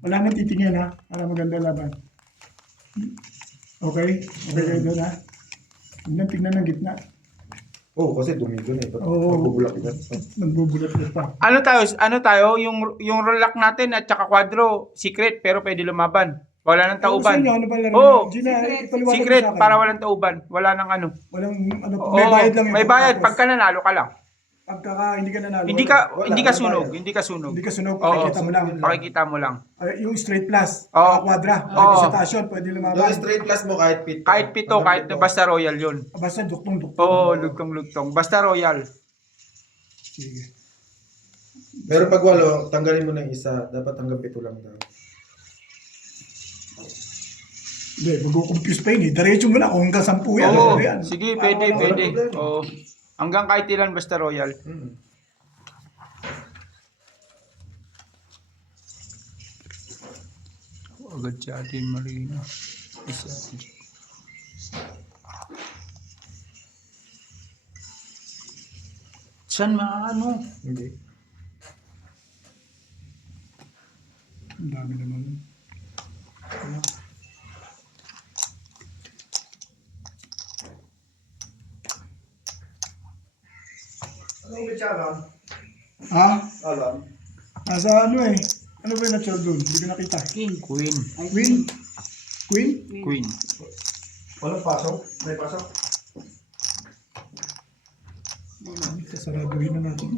Wala nang titingin ha, para maganda laban. Okay? Okay kayo doon ha? Tignan ng gitna. Oo, kasi dumi doon eh. Ba't Oo. magbubulak yan? Magbubulat pa. Ano tayo, yung rollak natin at saka quadro, secret, pero pwede lumaban. Wala nang Gusto tauban. niyo, ano ba laro Oo, niyo? Gina, ipaliwanag mo secret, sa akin. para walang tauban. Wala nang ano. Walang, ano, Oo, may bayad lang yun. may bayad. Tapos, Pagka nanalo ka lang. hindi ka nanalo. Hindi wala. ka, Wala, hindi ka wala sunog. bayad. Hindi ka sunog. Hindi ka sunog, Oo, pakikita mo lang. pakikita mo lang. Yung straight plus, Oo. saka quadra, Oo. pwede sa tasyon, pwede Yung lumaban. straight plus mo kahit pito. Kahit pito, kahit basta royal yun. Basta duktong-duktong. Oo, lugtong-lugtong. Basta royal. Sige. Pero pag walo, tanggalin mo na yung isa. Dapat hanggang pito lang daw. Hindi, mag-confuse pa yun eh. Diretso mo na kung hanggang 10 yan. Oo, ano yan. sige, Para pwede, walang pwede. problema. Oo. Hanggang kahit ilan basta royal. Hmm. Agad si atin Marina. Isa atin. Saan maano? Hindi. Ang dami naman. Anong bitsara? Ha? Alam. Nasa ano eh. Ano ba yung natural doon? Hindi ko nakita. King. Queen. Queen? Queen? Queen. Walang pasok? May pasok? Sasaraduhin na natin.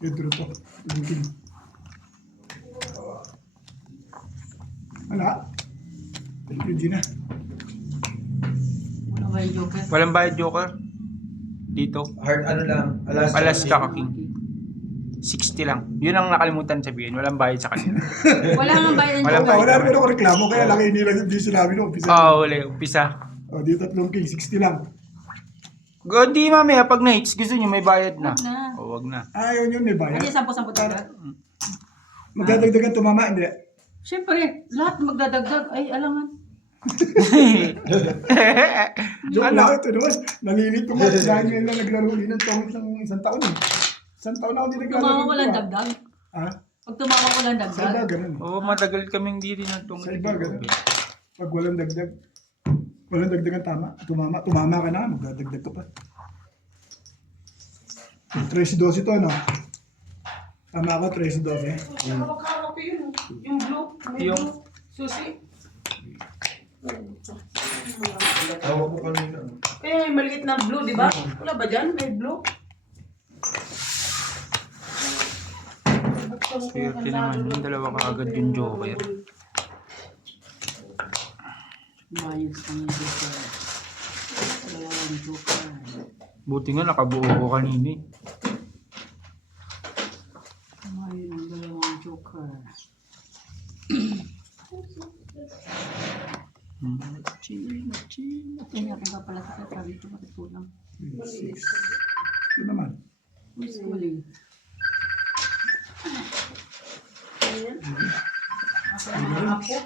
Pedro to. Tumingin. Wala. Hindi na. Wala ba yung joker? Walang bayad joker. Dito. Hard ano lang. Alas ka king. 60 lang. Yun ang nakalimutan sabihin. Walang bayad sa kanila. Wala nga ba yung Walang joker? Wala naman ako reklamo. Kaya lang hindi sinabi nung umpisa. Uli. Umpisa. Di 3 king. 60 lang. Hindi mamaya pag na-hits, gusto nyo may bayad na. Wag na. O, wag na. Ayaw yun, may bayad. Ano yung 10-10 talaga? Magdadagdagan tumama, hindi. Siyempre, lahat magdadagdag. Ay, alangan. Joke Ano? lang ito, no? Nalilito ko dahil ngayon lang naglaro ulit ng isang taon eh. Isang taon ako hindi naglalaro. Tumama ko lang dagdag. Ha? Pag tumama ko lang Sa iba, dagdag. ganun. Oo, matagal kaming di rin ang Sa iba, ganun. Pag walang dagdag, walang dagdagan tama. Tumama ka na, magdadagdag ka pa. 13-12 ito, no? Tama ako, 13-12. Hawak-hawak ko yun. Yung blue. May Yung- blue. Susi. Hawak mo kanina. Eh, maliit na blue, di ba? Wala ba dyan? May blue? Swerte naman. Yung dalawa kaagad yung joker. Mayos ka ng joker. Wala yung joker. Buti nga nakabuo ko kanina eh. Mayos ang dalawang joker. Ay, ako nga pala sa sabi ito bakit kulang. 6. Ito naman. Mas mali. Mga apo.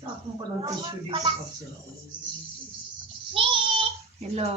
Tapon ko ng tissue dito kasi. Hello.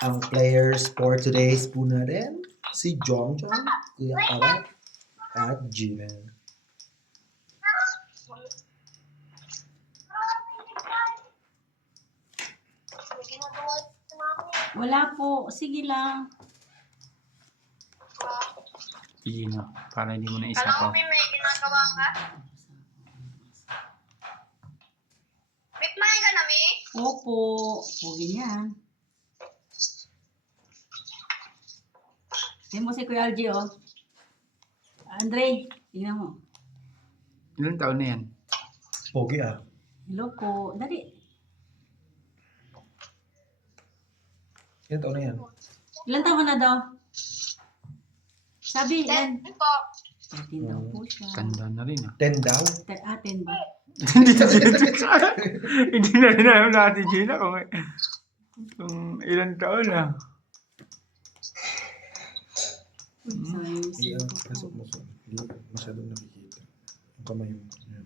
Ang players for today's po natin, si Jong, Kuya Alec, at Gina. Wala po. Sige lang. Sige na, para hindi mo na isa Alam pa. mo, may ginagawa ka? May kumain ka na, Mi? Opo. Huwag yan. Tingnan mo si Kuya Algie, oh. Andre, tingnan mo. Ilang taon na yan? Pogi ah. Hello po. Dali. Ilan taon na yan? Ilan taon ka na daw? Sabi, ilan? Ten po. 13 daw po siya. Tanda na rin ah. 10 daw? 10 ba? Hindi na rin alam natin, Gina, kung ilang taon na. Sayang yung Hindi ah, cellphone pasok ko. mo sa. Hindi masyadong nakikita. Ang kamay mo. Yan.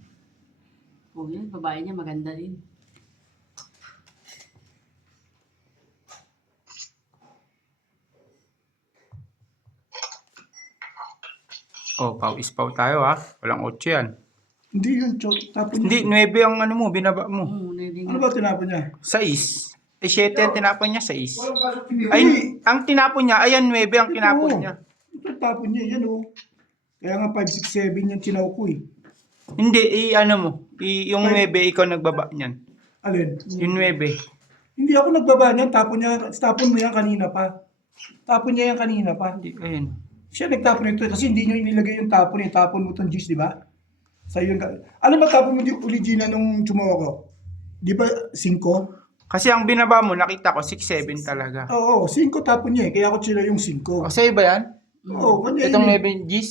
Oh, yun. Babae niya maganda din. Oh, pau tayo ah. Walang 8 yan. Hindi yun, tapon Hindi, niya. 9 ang ano mo, binaba mo. Nabing. Ano ba tinapon niya? 6. 7 ang tinapon niya, 6. Hindi. Ay, ang tinapon niya, ayan, 9 ang tinapon Ito. niya. Ito tapon niya, yan oh. Kaya nga 5, 6, 7 yung chinaw ko eh. Hindi, ano mo, yung 9, ikaw nagbaba niyan. Alin? Yung 9. Hindi ako nagbaba niyan, tapon mo yan kanina pa. Tapon niya yan kanina pa. Hindi, ayun. Siya nagtapon ito kasi hindi niyo inilagay yung tapon eh. Tapon mo itong juice, di ba? Sa'yo yung... Alam mo tapon mo yung Uligina nung chumawa ko? Di ba 5? Kasi ang binaba mo, nakita ko, 6, 7 talaga. Oo, 5 tapon niya eh. Kaya ako sila yung 5. O, sa'yo ba yan? Oo, kanya Itong yun. 9 Gs?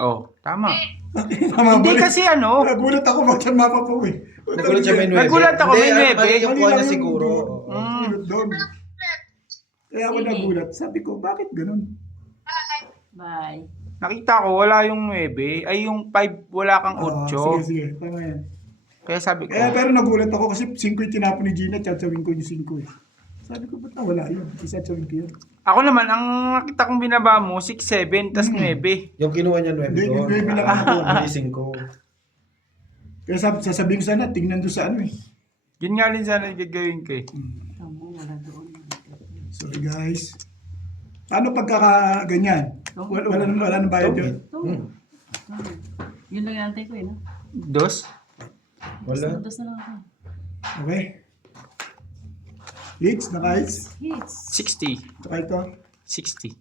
Oh, tama. Tama Hindi ba? kasi ano, Nagulat ako bakit mapa po eh. Nagulat siya may 9. Nagulat ako, may Hindi, 9. mali yung kuha niya lang siguro. yung- nagulat doon. Kaya ako Sige. nagulat. Sabi ko, bakit ganun? Bye. nakita ko, wala yung 9. Ay, yung 5, wala kang 8. Sige, sige. Tama yan. Kaya sabi ko, Pero nagulat ako kasi 5 yung tinapon ni Gina, tsatsawin ko yung 5 eh. Sabi ko, ba't nawala yun? Isatsawin ko yun. ako naman, ang nakita kong binaba mo, 6, 7, tas 9. Yung kinuha niya 9 Hindi, yung doon. 9 lang ako. Gising ko. Kaya sasabihin ko sana, tingnan doon sa ano eh. Yun nga rin sana gagawin ko eh. Tamo, wala doon. Sorry guys. Paano pagkakaganyan? Wala nang bayad yun. Ito. Yun lang yung antay ko eh, no? 2? Wala. Dos na lang ako. Okay. Hits, naka-hits. Hits. 60. Saka ito. 60.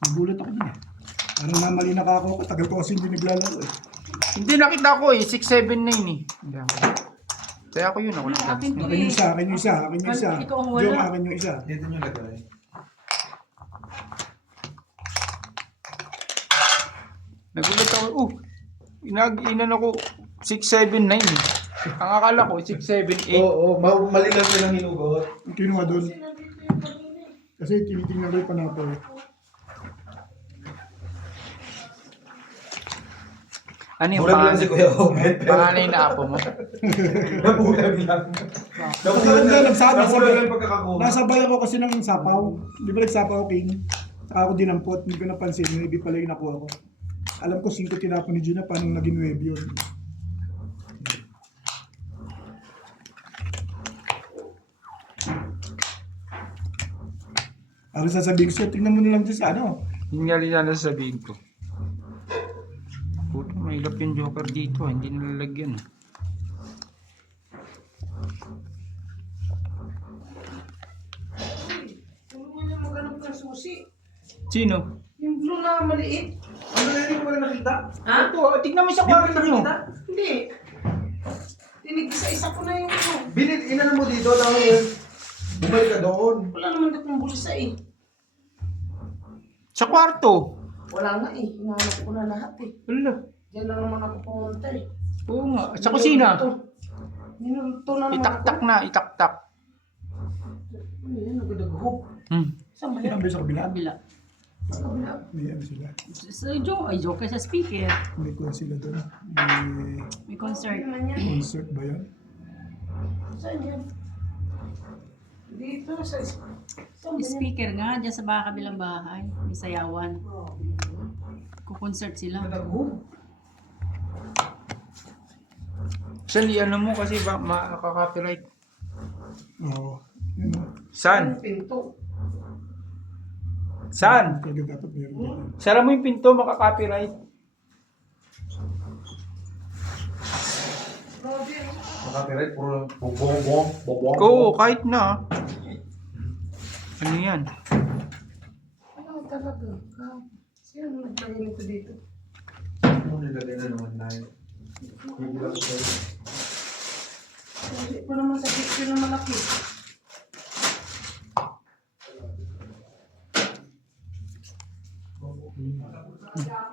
Nagulat ako din eh. Parang namali na ako. Tagal ko kasi hindi naglalaro eh. Hindi nakita ko eh, 6, 7, 9 eh. Hindi ako. Kaya ako yun, ako Akin nagtabis to na. Akin yung isa, akin yung isa, akin yung isa. Ikaw ang wala. Yung akin yung isa. Dito niyo lagay. Nagulat ako, inano ko 6, 7, 9 eh. Ang akala ko, 6, 7, 8. Oo, mali lang silang hinugot. Ang kinuha doon. Kasi tinitingnan ko yung panapaw. Ano yung Bulag lang si Kuya Omet. panganay na apo mo? Nabulag lang. Maganda, Nabulag lang pagkakakuha. Nasabay ako kasi ng sapaw. Di ba nagsapaw king? Saka ako dinampot, hindi ko napansin. Maybe pala yung nakuha ko. Alam ko 5 tinapon ni Gina, paano naging 9 yun. Ano sasabihin ko sa'yo? Tingnan mo na lang dyan sa ano. Yun nga rin sana sasabihin ko. Puto, mahilap yung joker dito, hindi nalalagyan. Tulungan niyo maghanap ng susi. Sino? Yung blue na maliit. Ano na yun mo na nakita? Ha? Ito, tignan mo sa kwarto nyo. Hindi. Tinigisa-isa ko na yung blue. Binit, inano mo dito, tama yun. Bumalik ka doon. Wala naman akong bulsa eh. Sa kwarto. Wala nga eh. Hinahanap ko na lahat eh. Wala. Diyan na naman ako pumunta eh. Oo nga. Sa kusina. Minulto na naman Itaktak ako. na, itaktak. Ano yan? Nagadaghop. Saan ba yan? Sinabi sa kabila. Kabila. Sa kabila. May ano sila. So, joker sa speaker. May kuha sila doon. May May concert. Ano yan? concert ba yan? Saan yan? Dito sa... Saan ba yan? Speaker nga, dyan sa baka kabilang bahay. May sayawan. Kukonsert sila. Malago. Saan ano mo kasi ba makaka-copyright? Oo. Yun o. Saan? Ang pinto. Saan? Talaga dapat meron. Sara mo yung pinto, makaka-copyright. Grabe. Makapirit, puro bobong. Oo, kahit na. Ano yan? Ano talaga? Sino naglagay nito dito? Ano nilagay na naman na yun? Hindi ko naman sa picture na malaki.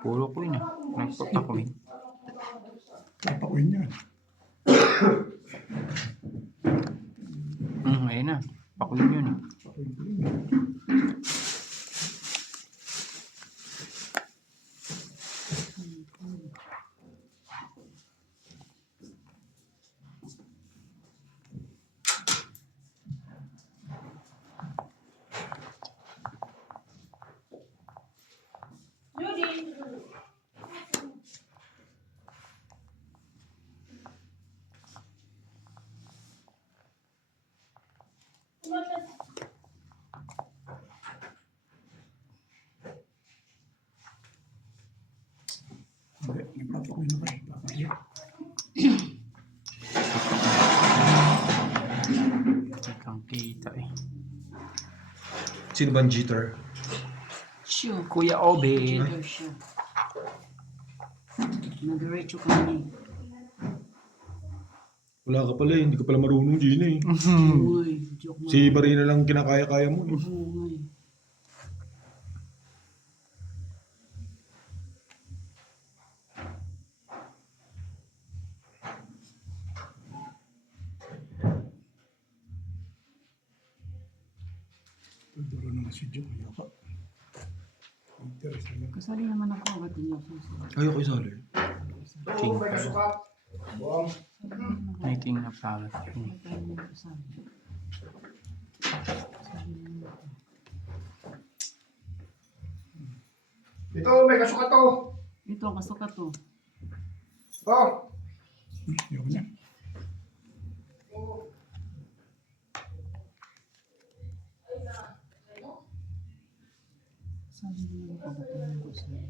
Puro ko yun. Nagpata ko yun. Papakuin yan. Ayun na. Pakuin yun. Papakuin ko yun. Hindi, nagpapakuin na kayo. Papakuin. Kitang kita eh. Sino bang jitter? Sure. Kuya Obed. Jitter siya. Nadiretso kami. Wala ka pala, hindi ka pala marunong, Gina eh. Uy, joke mo. Si Marina lang kinakaya-kaya mo eh. Oo nga eh. Pagduro naman si Joe. Yaka. Interest na lang. Kasali naman ako. Ba't hindi ako susunod? Ayoko isali. King. May kasukat. Buwang. Making na pala. May tayo na kasali. Kasali naman ako. Ito, may kasukat to. Ito, ang kasukat to. Ito. Ayoko na. Kasali naman ako. Ba't hindi ako kasali?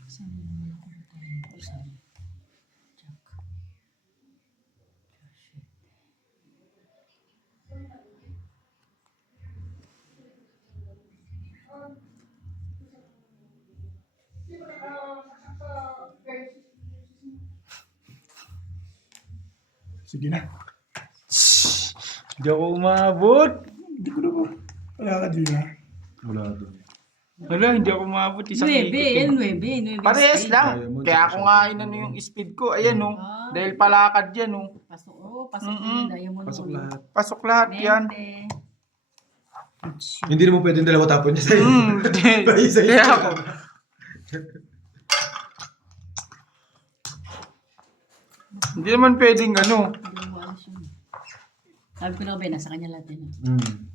Kasali naman ako. Ba't hindi ako kasali? Jack. Shit. Sige na. Hindi ako umabot. Hindi ko na ba? Wala ka din ha. Wala doon. Wala, hindi ako umabot. Isang ikot 9, eh. 9. Parehas lang. Diamond, Kaya tsaka ako nga inano yung speed ko. Ayan oh. Ah. Dahil palakad yan oh. Pasok, pasok Mm-mm. na yun. Diamond Pasok mo. lahat. Pasok lahat yan. 20. Hindi naman pwedeng dalawa tapon niya sa'yo. Isa-isa. Kaya ako. Hindi naman pwedeng ano. Dalawa siya. Sabi ko na ba, nasa kanya lahat yun.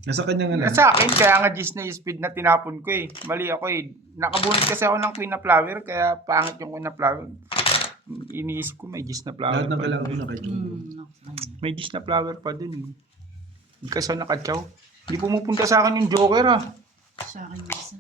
Nasa kanya nga lang. Sa akin, kaya nga Gis na yung speed na tinapon ko eh. Mali ako eh. Nakabunot kasi ako ng Queen na Flower, kaya pangit yung Queen na Flower. Iniisip ko may Gis na Flower Lahat ng pa kailangan dun. ko na kay Jun. Nasa kanya. May Gis na Flower pa dun eh. Hindi kasi ako nakatsaw. Hindi pumupunta sa akin yung Joker ah. Sa akin yung isa.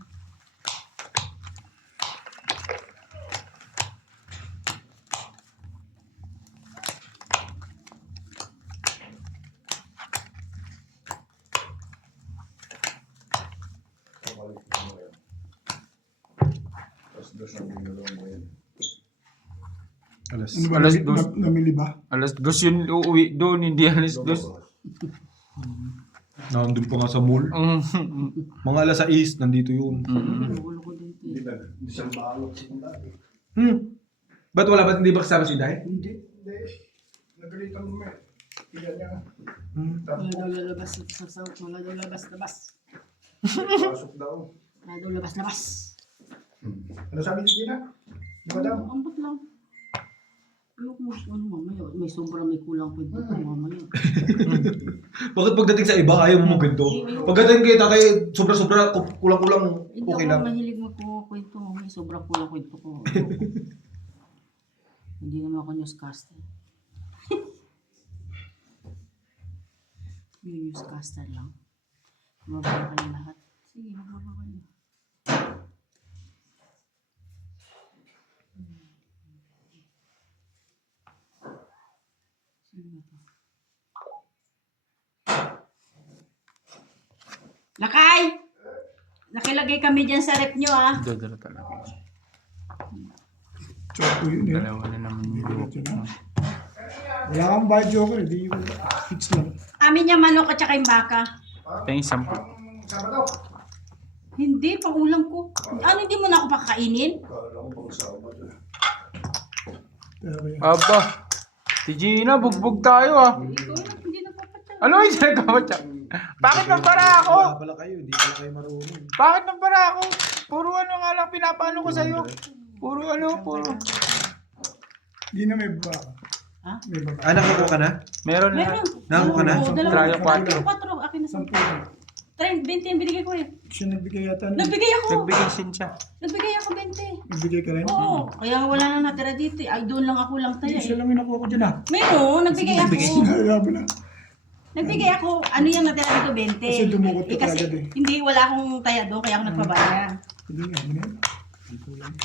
Alas. Ano ba? Alas nami- dos. Namili ba? Alas 2 yun uuwi doon, hindi alas 2. Nandun pa nga sa mall. Mga alas 6, nandito yun. Ulo ko dito eh. Hindi siya maalok si Kunday. Ba't wala? Ba't hindi ba kasama si Day? Hindi. Nagalitan mo eh. Tingnan niya. Wala daw lalabas sa south. Wala daw labas. Pasok daw. Wala daw labas. Ano sabi ni Gina? Di ba daw? Ambot lang. Ayoko mo ano mamaya. May sobra, may kulang kwento ko mamaya. Bakit pagdating sa iba, ayaw mo magganto? Pagdating kay tatay, sobra-sobra, kulang-kulang, Hindi okay ako lang. mahilig magkukwento. May sobra kulang kwento ko. Hindi naman ako newscaster. Yung newscaster lang. Mababa kayo lahat. Sige, mababa kayo. Sino ba to? Lakay! Nakilagay kami dyan sa rep nyo ah. Dadala talaga. Choco yun eh. Dalawa na naman yung Wala kang bayad joker, hindi yung fix lang. Amin yung manok at saka yung baka. Thanks, 10. Sabado. Hindi, pangulam ko. Ano, hindi mo na ako pakakainin? Aba. Si Gina, bugbog tayo ah. Ikaw na, hindi nagpapatya. Ano yung nagkakotsa? Bakit nabara ako? Wala pala kayo, hindi pala kayo marunong. Bakit nabara ako? Puro ano nga lang pinapaano ko sa'yo. Puro ano, puro. Hindi na may baka. Ha? May baka. Ah, nakakuha ka na? Meron na. Meron. Nako ka na? Tryo 4. 4, akin na 10. 10. 20 yung binigay ko eh. Siya nagbigay yata. Nagbigay ako. Nagbigay sin siya. Nagbigay ako 20. Nagbigay ka rin? Oo, kaya wala na natira dito eh. Ay, doon lang ako lang tayo Siya eh. lang yung nakuha ko dyan ah. Meron, nagbigay ako. Sinala mo na. Nagbigay ako, ano yung natira dito, 20. Kasi dumukot ka kasi, agad eh. hindi, wala akong taya doon, kaya ako nagpabayad. Hindi nga, ano yan?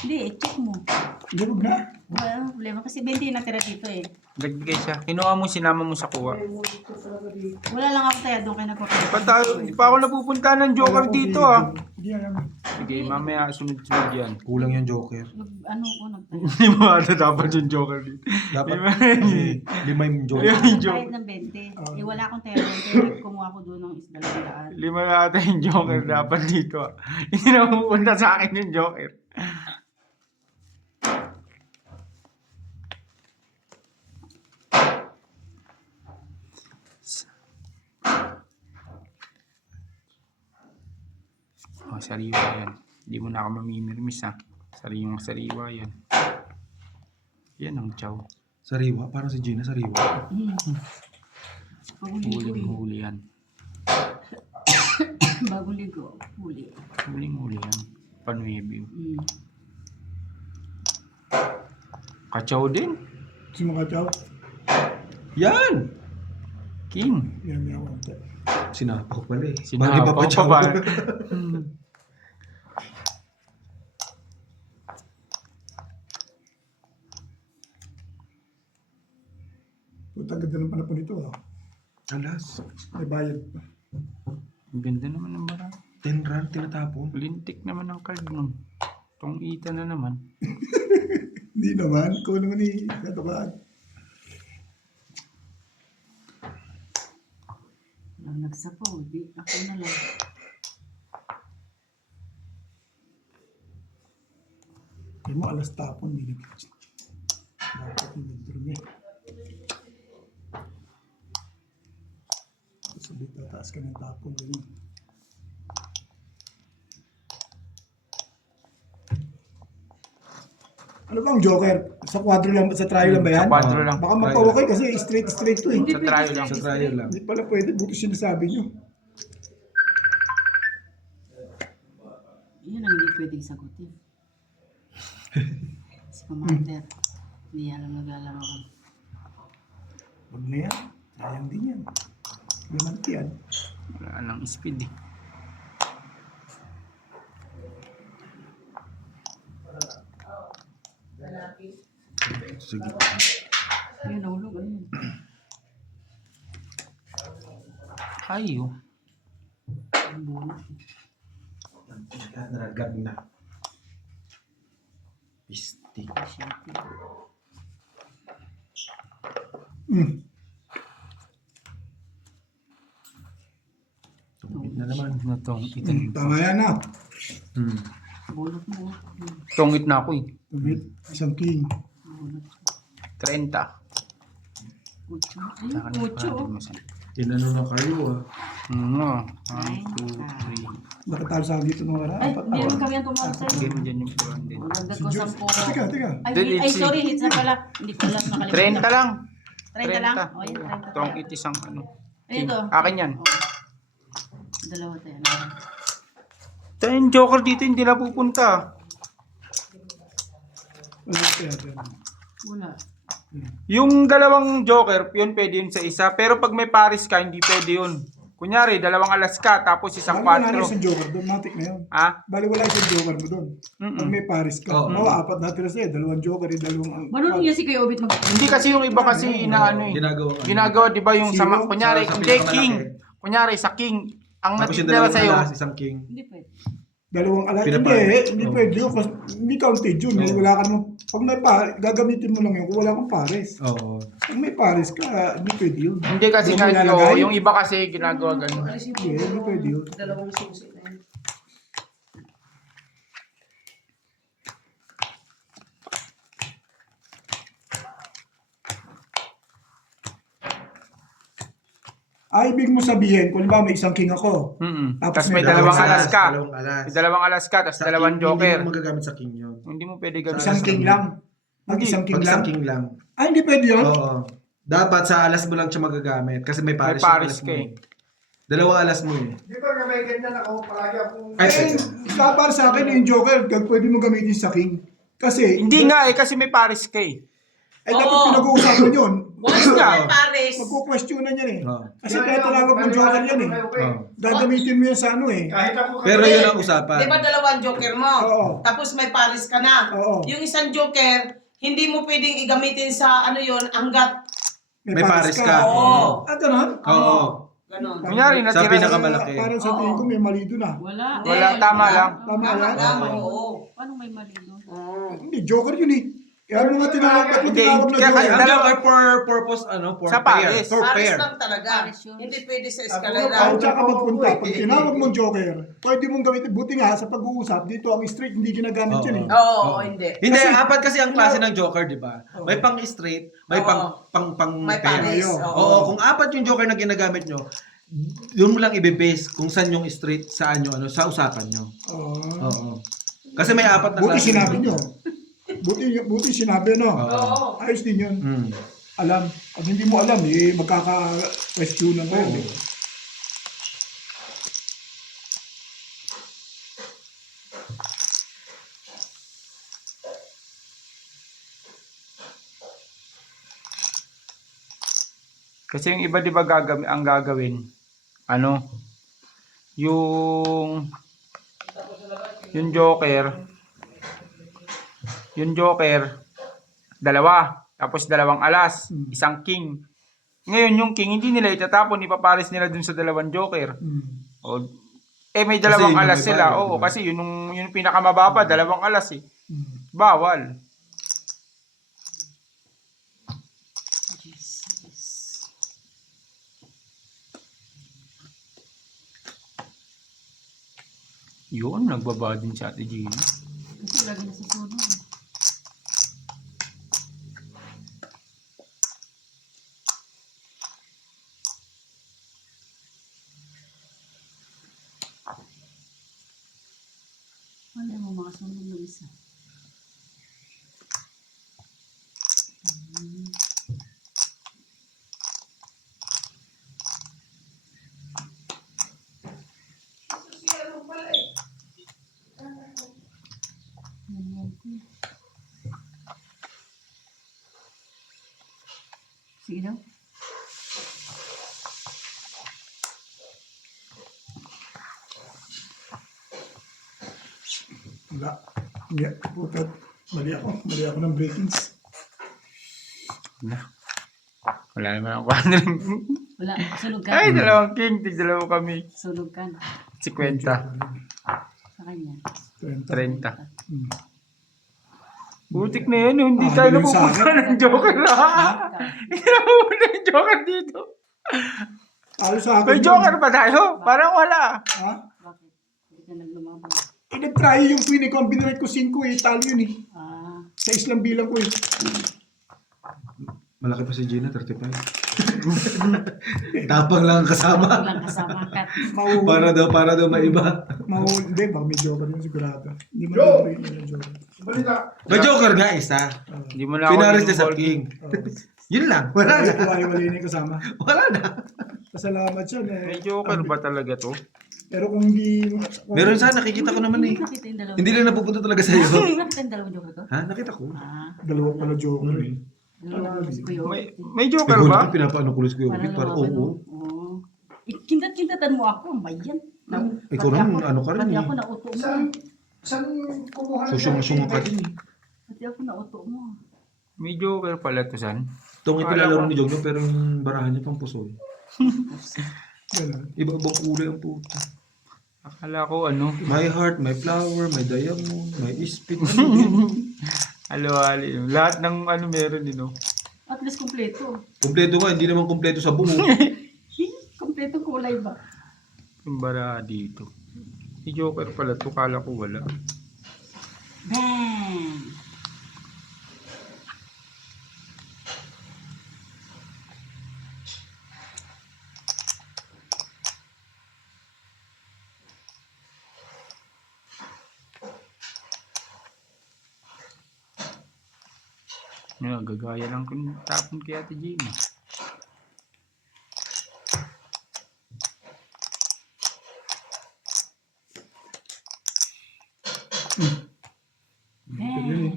Hindi, check mo. Hindi, huwag na. Wala problema, kasi 20 yung natira dito eh. Nagbigay siya. Kinuha mo, sinama mo sa kuha. Wala lang ako taya doon, kaya nagpapabayad. Pa tayo, di pa ako napupunta ng joker dito ah. Hindi alam. Sige, mamaya sunod-sunod yan. Kulang yung joker. Ano ko, nagtaya. Hindi mo ata dapat yung joker dito. Dapat lima yung joker. Yung joker. Kahit ng 20. Eh, wala akong taya doon, kaya kumuha ko doon ng isda lang daan. 5 na ata yung joker dapat dito ah. Hindi na pupunta sa akin yung joker. Oh, sariwa yan. Hindi mo na ako mamimirmis ha. Sariwa yan. Yan ang chow. Sariwa, parang si Gina sariwa. Bagong ligo eh. Huli yan. Bagong ligo, huli. Huli yan. Panuebi. Mm. Kachow din. Si mga tao. Yan! King. Yan, may awang tayo. Sinapaw pala eh. Sinapaw Bagay pa ba? Puta, ganda ng panapon nito ah. Alas, May bayad pa. Ang ganda naman ng bara. 10 rand tinatapon. Lintik naman ang card nun. Tong ita na naman. Hindi naman. Ikaw naman eh. Katakaan. Walang nagsapaw, di ako na lang. Kaya mo alas tapon. Hindi na. Dapat hindi nagdurumi. Sabi, tataas ka ng tapon. Ganyan. Ano bang joker? Sa quadro lang, sa trial lang ba yan? Sa quadro lang. Baka mapawakay kasi straight to eh. Sa trial lang. Sa trial lang. Hindi pala pwede. Buto sinasabi nyo. Yun ang hindi pwedeng sagutin. Si Commander, hindi alam naglalaro ko. Huwag na yan. Sayang din yan. Gananti yan. Wala nang speed eh. Sige. Yun, nahulog, ano yun? Hayo. Ang bunot. Naragag na. Pisti. Siyempre. Tubig na naman. Na tong itan. Tama yan na. Bunot mo. Tongit na ako eh. Tumit. Isang king. Bunot. 30. Kucho. Ay, Saka kucho. Inano na kayo ah. No. 1, 2, 3. Nakatalo sa akin dito ng wala. Ay, Apat hindi na. rin kami ang tumawag sa'yo. Game dyan yung 400. Maganda Diyos. Sampo. Teka. Ay, Then ay, it's- sorry, hits na pala. Hindi pala nakalimutan. 30 lang. 30 lang? O, yan, 30. Itong itisang ano. Ayun to. Akin yan. Oo. Dalawa tayo. Tayo yung Joker dito hindi na pupunta. Wala. Yung dalawang Joker, yun pwede yun sa isa. Pero pag may Paris ka, hindi pwede yun. Kunyari, dalawang alas ka, tapos isang Bali wala 4. na isang joker doon, matik na yun. Ha? Bali wala isang joker mo doon. Pag may Paris ka, Oo. apat na tira sa'yo, dalawang joker, dalawang... Marunong yan si Kuya Obit mag- Hindi kasi yung iba kasi inaano eh. Ginagawa. Di ba yung Zero? kunyari, Sa hindi, pinakamalaki. king. Kunyari, sa king, ang Tapos yung natitira dalawang sa'yo, alas, isang king. Hindi pwede. Dalawang alas. Pinapares. Hindi Oo. pwede yun. Kasi hindi counted yun. Oo. Wala ka naman, pag may Paris, gagamitin mo lang yun kung wala kang Paris. Oo. Pag may Paris ka, hindi pwede yun. hindi kasi Hindi mo nga, ilalagay? yung iba kasi ginagawa ganun. Hindi pwede yun. Dalawang susi na yun. Ibig mo sabihin, kung ba may isang king ako, Tapos may dalawang alas ka. Dalawang alas. May dalawang alas ka, tapos Sa dalawang king, Hindi Joker. mo magagamit sa king yun. Hindi mo pwede ganun. isang king lang. Mag-isang king Pag lang. isang king lang. Hindi pwede yun. Oo. Dapat sa alas mo lang siya magagamit kasi may May Paris, Paris yung alas ka mo eh. Dalawang alas mo eh. Di ba may ganyan ako palagi akong... Ay, para sa akin yung joker, pwede mo gamitin sa king. Kasi, Hindi nga eh, kasi may Paris ka eh. dapat Oo. pinag-uusapan yun. Once na may Paris, Magkukwestiyonan yan eh. Oo. Kasi kaya tinawag mo joker yan eh. Oo. Gagamitin mo yan sa ano eh. Pero yun ang usapan. di ba dalawang joker mo? Oo. Tapos may Paris ka na. Oo. Yung isang joker, hindi mo pwedeng igamitin sa ano yon hanggat May Paris ka. Oo. Ganun? Oo. ganon. Kunyari, Sa natira pinakamalaki. Parang sa tingin ko may mali doon ah. Wala. Wala, tama lang. Tama yan? Tama, oo. Paano may mali doon? Hindi, joker yun eh. Kaya ano nga tinawag ako, Hindi, tinawag na kaya- joker. Ang Dalawa- joker for purpose, for Sa pair. Paris. For Paris pair. lang talaga. Paris yun. Hindi pwede sa Kahit eskalera. siya ka magpunta, pag tinawag mong joker, pwede mong gamitin. Buti nga, sa pag-uusap, dito ang straight, hindi ginagamit Oo. yun eh. Oo, hindi. Hindi, Kasi- apat kasi ang klase ng joker, di ba? May pang straight, may Oo. pang May pair. Paris. Ayun. Oo, kung apat yung joker na ginagamit nyo, doon mo lang ibe-base kung saan yung straight, saan yung ano, sa usapan nyo. Oo. Kasi may apat na Buti klase. sinabi nyo. Buti sinabi, no? Oo. Ayos din yun. Hmm. Alam. Pag hindi mo alam, magkaka-questionan mo yun. Oo. Kasi yung iba 'di ba ang gagawin ano yung Joker dalawa tapos dalawang alas, isang king. Ngayon yung king hindi nila itatapon, ipapares nila dun sa dalawang Joker. O may dalawang Kasi yun alas yung sila. iba, Oo, di ba? kasi yung pinakamababa, dalawang alas eh. Bawal. Yun, nagbaba din si Ate Gina. Kasi lagi nasusunod. Ano mo mga sunod ng isa? Sige daw. Wala. Hindi, puta. Mali ako ng breakings. Wala naman ako ano. Wala. Sunog ka. Ay, dalawang king, dalawa kami. Sunog ka. 50, Sa kanya. 30. 30. Butik na yan, hindi tayo yun sa napupunta akin. ng Joker Hindi napupunta ng Joker dito. Ayos sa akin. May yun. Joker ba tayo? Parang wala. Ha? Bakit? Hindi ka naglumabang. Nag-try yung queen eh. Kung binrate ko 5 eh. Talo yun eh. Ah. Sa islang bilang ko eh. Malaki pa si Gina, 35. Tapang lang ang kasama. Lang kasama kat. Para daw maiba. Hindi, baka may joker yun sigurado. Hindi mo joker yun yung joker. May joker nga isa. Hindi mo na ako Pinaris niya sa involved. king. Yun lang. Wala na. Wala na yung kasama. Wala na. Pasalamat siya May joker ba talaga to? Pero kung hindi... Meron sana, nakikita ko naman eh. Nakita yung dalawang. Hindi lang napupunta talaga sa'yo. Nakita yung dalawang joker ko? Ha? Nakita ko. Ah, Dalawa pala joker eh. dalawang kuyo. May joker ba? Pinapaano ko ko yung para oo. Oo. Kintat-kintatan mo ako, bayan. Ikaw naman, ano ka rin Pati eh. ako nauto mo. Saan kumuha Susunga ka din eh. Pati ako nauto mo. May joker pala to, San. Itong ipilalaro ni Jogno pero yung barahan niya pang pusoy. Ganun. Iba-ibang kulay ang puto. Akala ko ano. May heart, may flower, may diamond, may ispin. Halo-halo. Lahat ng ano meron din, no? At least kompleto. Kompleto nga, hindi naman kompleto sa buo. Kompleto kulay ba? Yung bara dito. May joker pala to. Kala ko wala. Bang! Gagaya lang kung tapon kay Ate Jamie. Bang!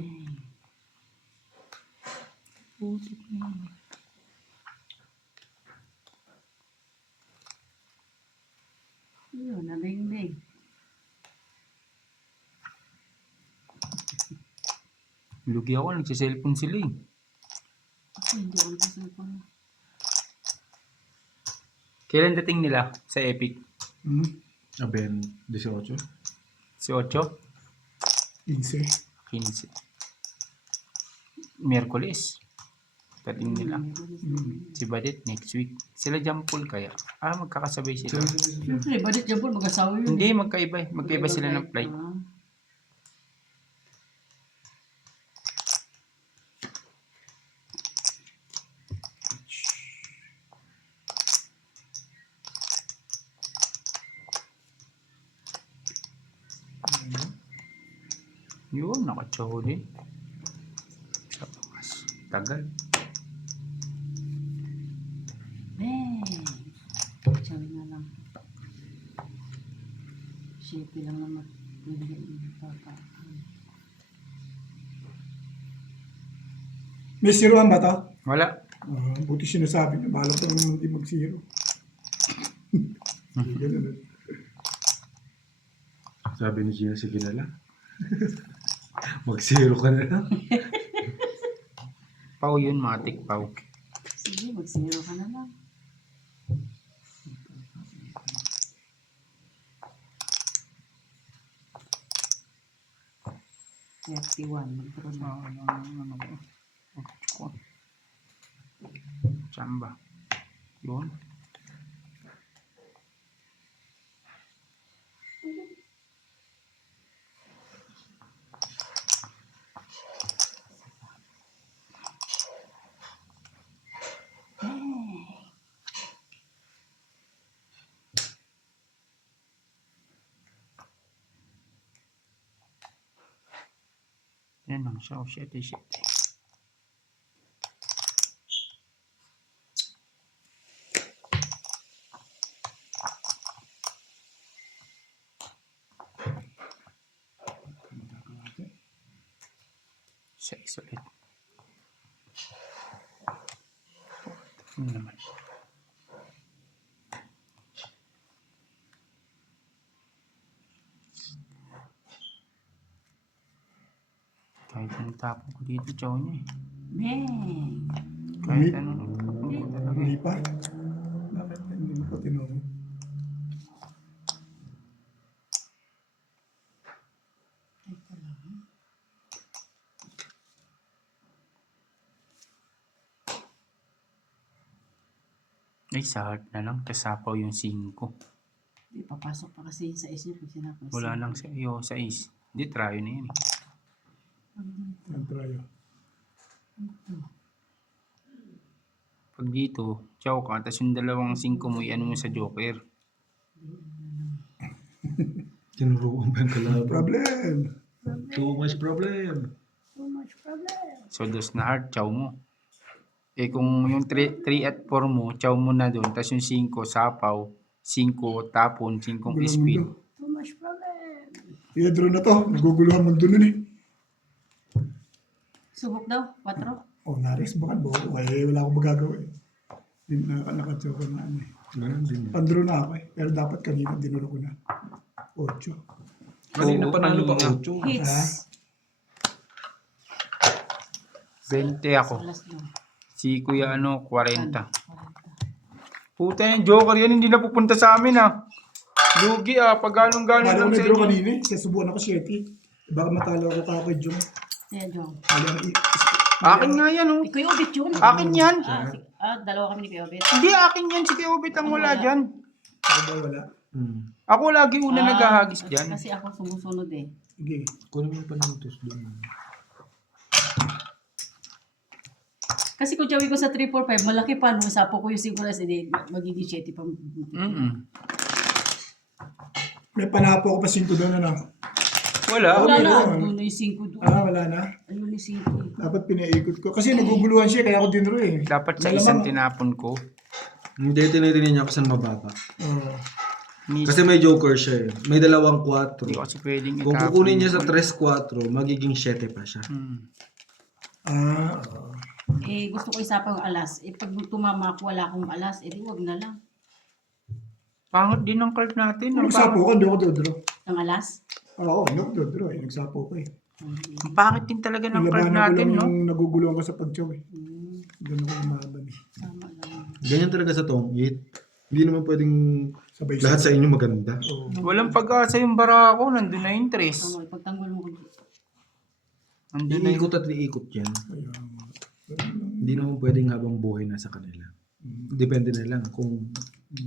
Putik na. Yun, nabing-bing. Lugi ako, nagsiselfon sila eh. Ako hindi ako nagsasalpon. Kailan dating nila sa Epic? Aben, 18. Si 8? 15. 15. Miyerkules. Dating nila. Si Badit next week. Sila Jampol kaya? Magkakasabay sila. Siyempre, badit dyan po, mag-asawa yun. Hindi, magkaiba eh. Magkaiba sila ng flight. Ah. Yun, nakachahuli. Sa bakas. Tagal. Bang! Tsawin na lang. Shapey lang naman. Bibigyan yung papa. May zeroan ba to? Wala. Buti sinasabi niya. Bahala pa naman hindi mag-zero. Ganun. Sabi ni Gina, sige na lang. Mag-zero ka na lang. Pau yun, matik pau. Sige, mag-zero ka na lang. Mag-draw na. Chamba. Yun. Yan lang siya. Oh, shit. Size ulit. Ano naman? Kahit anong tapon ko dito, chow niya eh. Bang! Kahit ano. Hindi pa. Bakit hindi mo pa tinuro? Ay, sa heart na lang. Kasapaw yung 5. Di, papasok pa kasi sa is niya pag sinapos. Wala lang sa iyo, sa is. Hindi, try na yun eh. Ang trayo. Pag Pag dito, chow ka, tapos yung dalawang 5 mo, ano mo sa joker. Tinuruan pa yung kalaban. Problem. Too much problem. So, dos na heart, chow mo. Eh kung yung 3 at 4 mo, chow mo na doon, tapos yung 5, sapaw, 5, tapon, 5 Gulo speed. mundo. Draw na to. Naguguluhan mundo nun eh. Subok daw, 4. Oh, naris, baka bo. Wala akong magagawa eh. Hindi nakatsaw ko na ano eh. Ganun din. Pandraw na ako eh. Pero dapat kanina dinuro ko na. 8. Kanina panalo pa kanina. 8. Hits. 20 ako. Alas daw. Si Kuya 40. Puta yung joker yan, hindi na pupunta sa amin Lugi pag ganong-ganon Kala ko lang sa na-draw inyo. kanina eh. Kaya subukan ako 7. Baka matalo ako kay Jong. Ayan, Jong. Akin nga yan Kuya Obit yun. Akin yan. Dalawa kami ni Kuya Obit. Hindi akin yan, si Kuya Obit ang wala dyan. Ako ba wala? Ako lagi una naghahagis dyan. Kasi ako sumusunod eh. Sige. Kunin mo yung panuntos doon. Kasi kung jawi ko sa 3, 4, 5, malaki pa nung sapo ko yung siguras, hindi magiging 7 pa. May panapo ako pa 5 doon ano. Wala. Wala na, meron. doon na yung 5 doon. Wala na. Ayun yung 5. Dapat pinaikot ko. Kasi naguguluhan siya kaya ako dinro eh. Dapat sa Malamang- isang tinapon ko. Hindi, tinirinig niya ako saan mababa. Oo. Kasi may joker siya eh. May dalawang 4. Hindi ko kasi pwedeng Kung itapon. kukunin niya sa 3-4, magiging 7 pa siya. Oo. Eh, gusto ko isa pang alas. Eh, pag tumama ako, wala akong alas, eh, di wag na lang. Pangit din ang card natin. Kung nagsapo ko, hindi ako dodro. Ang alas? Oo, hindi ako dodro eh. Nagsapo ko eh. Ang pangit din talaga ng card Nilabanan ko natin, lang no? yung naguguluhan ko sa pagtsaw eh. Ganun ko lumaban eh. Tama lang. Ganyan talaga sa tongit. Hindi naman pwedeng Sabay lahat sa inyo maganda. Oo. Walang pag-asa yung barako. Nandun na yung tres. Tama, pagtanggol mo ko. Nandun na yung... Iikot at iikot yan. Hindi naman pwedeng habang buhay nasa kanila. Depende na lang kung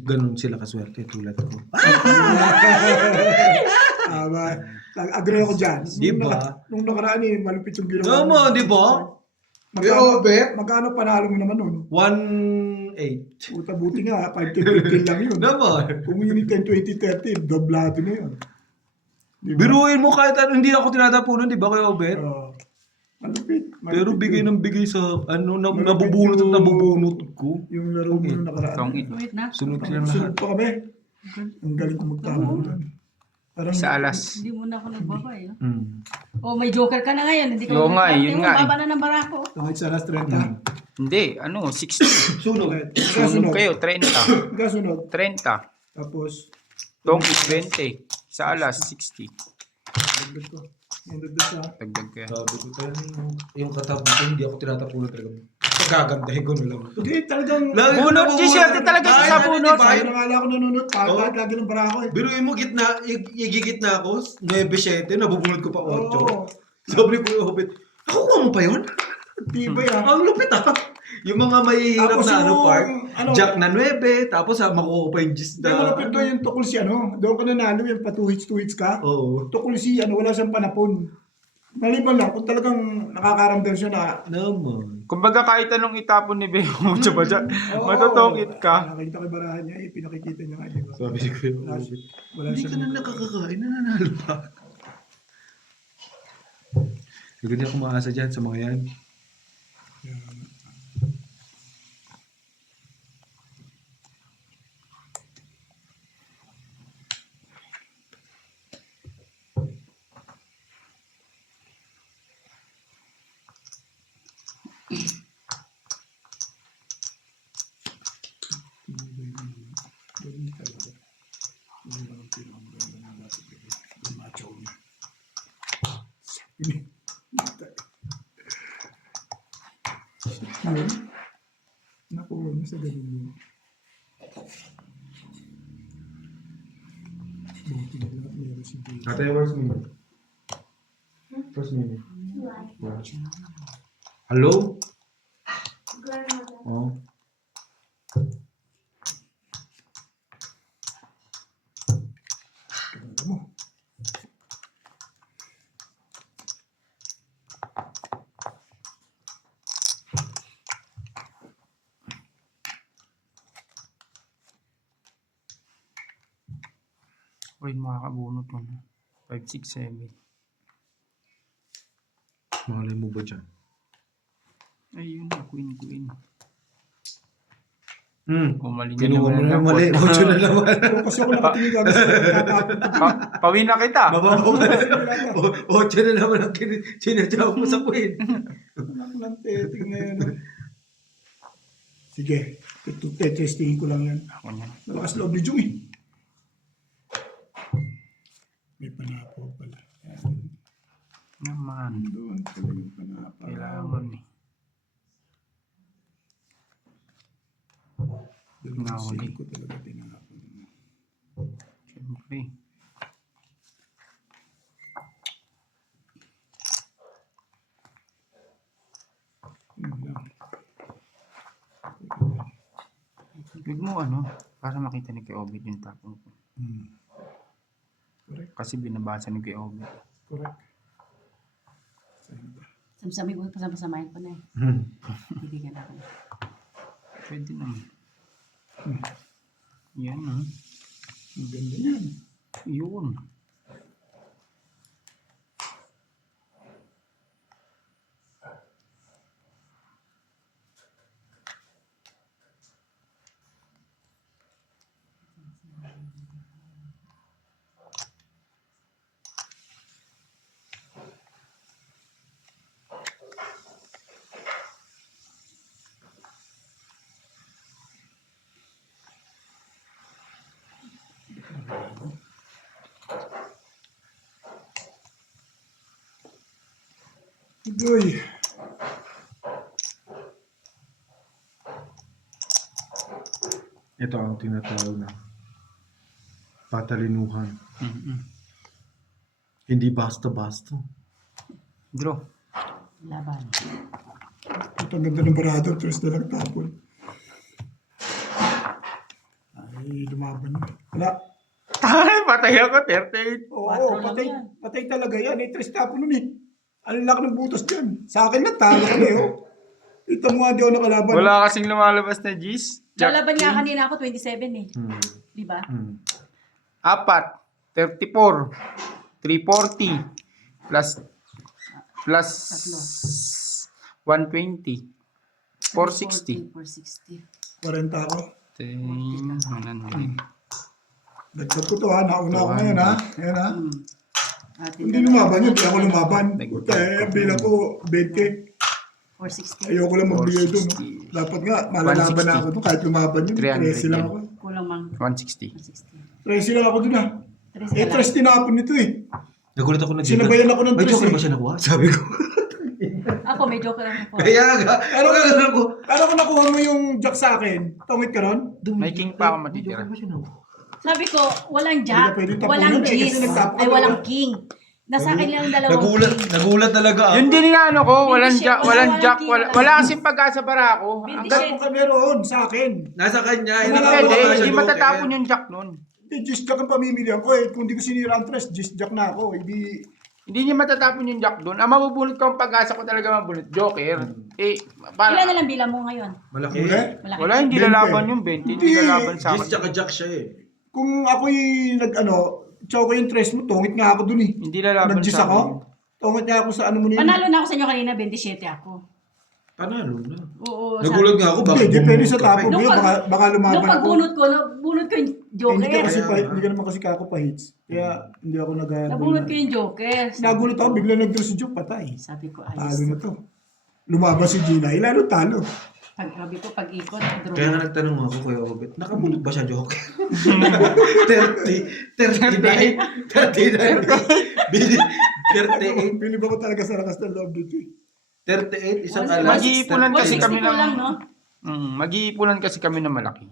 ganun sila kaswerte tulad ko. Agree ako dyan. Di ba? Nung nakaraan eh, malupit yung ginawa. Tama, di ba? Magkano, bet? magkano panalo mo naman nun? 1-8. Puta buti nga, 5-10 lang yun. Naman. Kung yun yung 10-20-30, doblado na yun. Di ba? Biruin mo kahit ano, hindi ako tinatapunan, di ba kayo, Bet? Oo. Malupit. Pero Malupit bigay yun. ng bigay sa ano, Malupit nabubunot at yung- nabubunot ko. Yung laro mo nung nakaraan. Tongit. Wait na. Sunod sila Sunod lahat. pa kami. Ang galing ko magtama doon. Parang Sa alas. Hindi mo na ako nagbaba eh. Mm. Oh, may joker ka na ngayon. Hindi ka Oo nga, yun nga eh. Baba na ng barako. kahit sa alas 30. Hindi, 60. Sunog. Sunog kayo, 30. Kasunod. 30. Tapos, Tongit, 20. Sa alas, 60. dagdag ko. Yung dagdag sa... Dagdag kaya. Sabi ko talaga yung katabi ko, hindi ako tinatapunan talaga. Pagkagandahin ko na lang. Hindi, talagang... Bunot, Giselle, talaga Ay, sa ano, bunot. di ba? Ayaw na nga ako nanonood. Kahit lagi ng barako eh. Biruin mo, igigit na ako, 9-7, nabubunot ko pa 8. Oo. Sabi ko yung hobit, nakuha mo pa yun? Tibay ah. Ang lupit Yung mga mahihirap Tapos na ano yung- part, ano- jack na 9, tapos makuha pa yung gis Hindi mo napit doon yung tukol si ano. Doon ka nanalo yung pa 2 hits ka. Oo. Tukol si ano, wala siyang panapon. Maliban lang kung talagang nakakaramdam siya na Naman. Kumbaga kahit anong itapon ni Beo, tsaba dyan, matotongit ka. Nakakita ko yung barahan niya eh, pinakikita niya nga, di ba? Sabi ko yung Wala, hobit. wala Hindi ka siyang... na nakakakain, nananalo pa. Hindi ako maasa dyan sa mga yan. Yun. Nakuha niya sa ganun yun. Buti na lahat meron si Dave. Ate, where's me? Where's me? Hello? Oh. Alam mo. pa rin makakabunot mo. 5, 6, 7. Malay mo ba dyan? Ayun, queen. Mali na Kinuha mo naman na ang mali. pot. 8 na naman. Pero kasi ako nakatingin ka gusto tatapon. Pawin na kita. Mababaw ka na. 8 na naman ang sinadya mo sa queen. Anak ng teting na yun. Sige, testingin ko lang yan. Ako na. Malakas loob ni Jung eh. May panapo pala. Yan. Naman. Doon pala yung panapo. Kailangan eh. Nahuli. Ko talaga tinapon. Siyempre. Yun lang. Huwag mo para makita ni Kuya Obit yung tapon ko. Correct. Kasi binabasa ni Kuya Obit. Correct. Samsami ko, pasamahin ko na eh. Bibigyan ako. Pwede naman. Yan Ang ganda yan. Yun. Uy. Ito ang tinatawag na patalinuhan. Hindi basta-basta. Draw. Laban. Ito ang ganda ng barado. Tres na lang tapon. Ay, lumaban na. Wala. Patay ako, 38. Oo, Quatro lang patay, yan. patay talaga yan. Eh, tres tapon nun eh. Ang laki ng butas dyan. Sa akin na, talo kami oh. Ito mo nga, di ako nakalaban. Wala kasing lumalabas na G's. Lalaban nga kanina ako 27 eh. Di ba? 4, 34, 340, plus 120, 460. 460. 40 ako. 100. Dagdag ko to ha. Nauna ako ngayon ha. Ayan ha. Atin Hindi lumaban yun. Hindi ako lumaban. Kaya bilang ko 20. 460. Ayoko lang magbigay doon. Dapat nga, malalaban na ako doon. Kahit lumaban yun. 300 13 lang ako. Kulang mang 160. 160. 13 lang ako doon ha. Eh, 3 tinapon nito eh. Nagulat ako na dito. Sinabayan ako ng May 3 joker ba eh. siya nakuha? Sabi ko. Ako, may joker ako. Kaya nga. Ano ka Ano ko? Pero kung nakuha mo yung jack sa akin, tungit ka ron? May king pa ako matitira. May joker ba siya nakuha? Sabi ko, walang jack, Hindi na pwede tapunan walang eh, kasi G's, nagtapon ay ako. walang king. Nasa akin lang yung dalawang Nagulat. king. Nagulat talaga ako. Yun din nga ko, walang Hindi jack, siya- walang walang jack, king, wala, walang- wala kasing pag-asa para ako. Hindi Hanggang siya- mo kami roon sa akin. Nasa kanya. Wala, Nakuha Pwede, ka siya hindi joker. matatapon yung jack nun. Hindi, just jack ang pamimilihan ko eh. Kung di ko sinira ang tres, just jack na ako. Hindi, Hindi niya matatapon yung jack dun. Ang mabubunot ko ang pag-asa ko talaga mabunot. Joker. Ilan na lang bilang mo ngayon? Malaki. huli. Malaki. Wala, hindi 20. lalaban yung 20. Hindi Hindi. lalaban sa Just akin. tsaka jack siya eh. Kung ako'y choke yung tres mo, tungit nga ako dun eh. Hindi lalaban Nag-gis sa ako. akin. Tungit nga ako sa ano mo na yun. Panalo na ako sa inyo kanina, 27 ako. Panalo na. Oo. Nagulat nga ako. Hindi, depende sa tapon mo Nung yun. pag- Baka lumaban Nung ako. pagbunot ko, bunot ko yung Eh, hindi ka kasi joker. Kaya- hindi ka naman kasi kako pa hits. Kaya hindi ako Nabunot ko yung joker. Nagulat ako, bigla nag-draw si Joke, patay. Sabi ko, Talo ayos. na to. Lumabas si Gina, lalo talo. Sabi ko, pag-ikot, draw. Kaya nga nagtanong ako, Kuya Obet, nakabunot ba siya joker? 39, 38, Bilib ako talaga sa lakas ng loob dito eh. 38, isang Wala. alas. Mag-iipunan kasi 160 kami ko lang, ng... no? Mag-iipunan kasi kami ng malaki.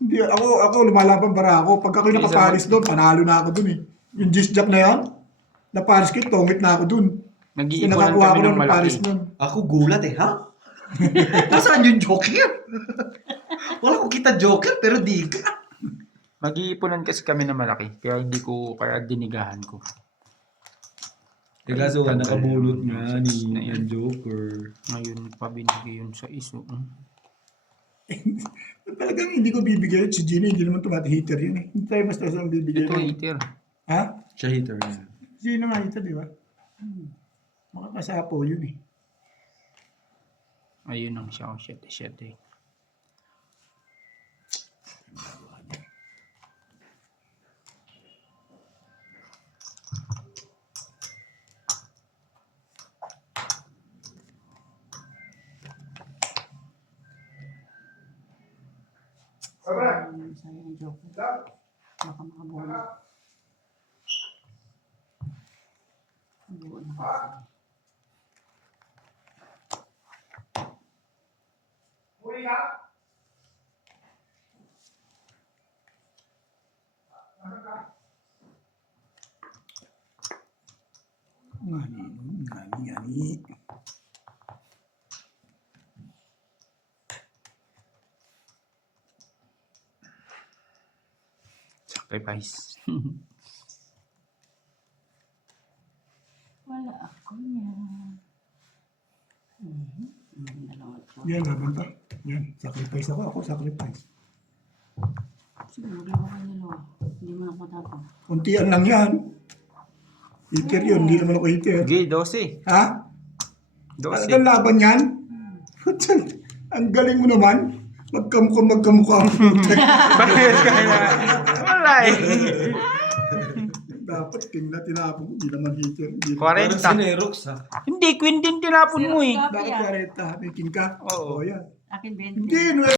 Hindi, ako lumalaban para ako. Pag ako'y nakaparis doon, panalo na ako doon eh. Yung Gis Jack na yan, naparis ko, tungit na ako doon. Nag-iipunan Nakakuha kami ko ng ng paris malaki. noon. Ako gulat eh, ha? Nasaan yung joker? Wala ko kita joker, pero di ka. Mag-iipunan kasi kami ng malaki. Kaya hindi ko, kaya dinigahan ko. Eh kaso nga, nakabulot nga Na ni yan. Joker. Ngayon pa binigay yun sa iso. Talagang hindi ko bibigay. Si Gino, hindi naman heater yun eh. Hindi tayo basta ang bibigay. Ito heater. Ha? Siya heater. Yeah. Gino nga heater, di ba? Makakasapo yun eh. Ayun ang siya. Shit. Sayang ang joke. Baka makabuhan. Buo na kasi. Ngani. Sacrifice. Wala ako niya. Dalawa ito. Yan, laban to. Yan, sacrifice ako, sacrifice. Sige, maglaro ka dalawa. Hindi mo ako matapon. Untian lang yan. Heater yun, hindi naman ako heater. Okay, 12. Ha? 12. Talagang laban yan? Ang galing mo naman. Magkamukha. Parehas ka na. Wala eh. Dapat tingnan tinapon ko, hindi naman heater. Hindi Parang 40. sinerox ha. Hindi, Queen din tinapon mo eh. Copy Bakit ah. 40? May king ka? Oo. yan. Akin 20. Hindi,